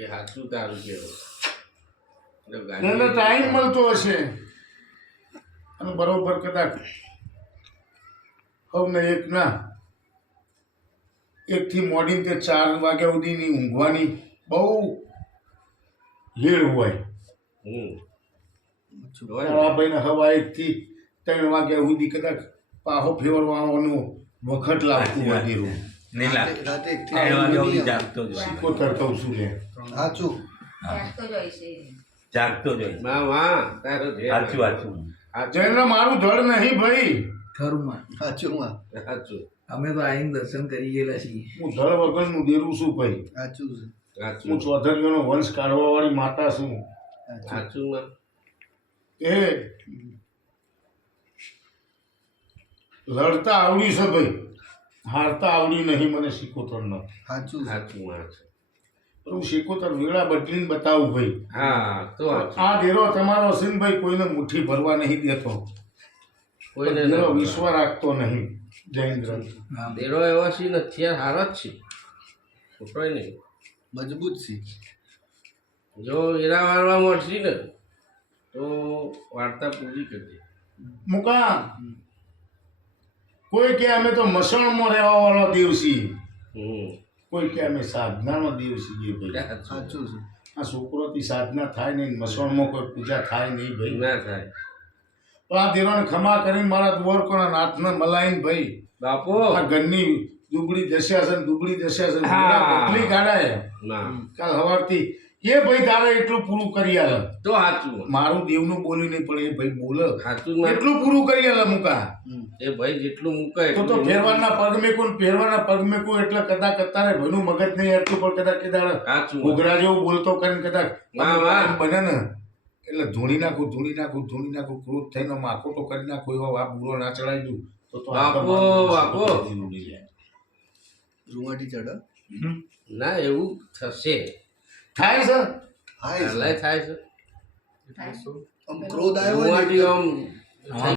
એ સાચું તારું કેવું એને ટાઈમ મળતો હશે અને બરોબર કદાચ હવે એક ના 1 થી મોડી તે 4 વાગ્યા સુધીની ઊંઘવાની બહુ લેડ હોય. આ ભાઈને હવા 1 થી 3 વાગ્યા સુધી કદાચ પાહો ફેરવવાનું વખત લાગતું હોય ધીરું. નહીં લાગતું. 3 વાગ્યા સુધી જાગતો જ હોય. સિકોતર કહું છું લે સાચું જાગતો જ હોય. માં તારો સાચું. જૈન મારું ધડ નહીં ભાઈ, ખરું સાચું સાચું અમે તો આઈને દર્શન કરી ગયેલા છીએ. હું ધડ વગરનું દેરું છું ભાઈ. સાચું હું ચૌધરીઓનો વંશ કાઢવા વાળી માતા છું. સાચું માં એ લડતા આવડી છે ભાઈ, હારતા આવડી નહીં મને સિકોતર ન. સાચું સાચું માં પણ હું સિકોતર વેળા બદલીને બતાવું ભાઈ. હા તો આ દેરો તમારો હસીનભાઈ કોઈને મુઠ્ઠી ભરવા નહીં દેતો, કોઈને દેરો વિશ્વાસ રાખતો નહીં. જૈન ગ્રંથ દેરો એવો છે ને અત્યારે હારો જ છે ખોટોય નહીં. મજબૂત છે. જો એરા વાળવા મળશે ને તો વાર્તા પૂરી કરજે. મુકા કોઈ કે અમે તો મસણમાં રહેવા વાળો દેવ છીએ, કોઈ કે અમે સાધનાનો દેવ છીએ ભાઈ. સાચું છે. આ છોકરોથી સાધના થાય નહીં, મસણમાં કોઈ પૂજા થાય નહીં ભાઈ. ના થાય પણ આ દેરોને ખમા કરીને મારા દ્વારકોના નાથને મલાઈને ભાઈ બાપો આ ઘરની દુબળી દશા છે ને દુબળી દશા છે. હા. બદલી કાઢાય ના કાલ સવારથી એ ભાઈ તારે એટલું પૂરું કરી આલે. તો સાચું મારું દેવનું બોલ્યું નહીં પણ એ ભાઈ બોલે સાચું માં એટલું પૂરું કરી આલે મુકા. એ ભાઈ જેટલું મૂકે તો ફેરવાના પગ મેકું ને પહેરવાના પગ મેકું એટલે કદાચ અત્યારે ભાઈનું મગજ નહીં હટતું પણ કદાચ કદાચ સાચું ઘોઘરા જેવું બોલતો કરીને કદાચ વાહ, વાહ. એમ બને ને એટલે ધૂણી નાખું ક્રોધ થઈને માખોટો કરી નાખું એવો આ બુરો ના ચડાવી દઉં તો બાપો, બાપો. રૂવાટી ચડે ના એવું થશે થાય છે. હાય પહેલાય થાય છે આમ ક્રોધ આવ્યો હોય ને રૂવાટી એટલે આમ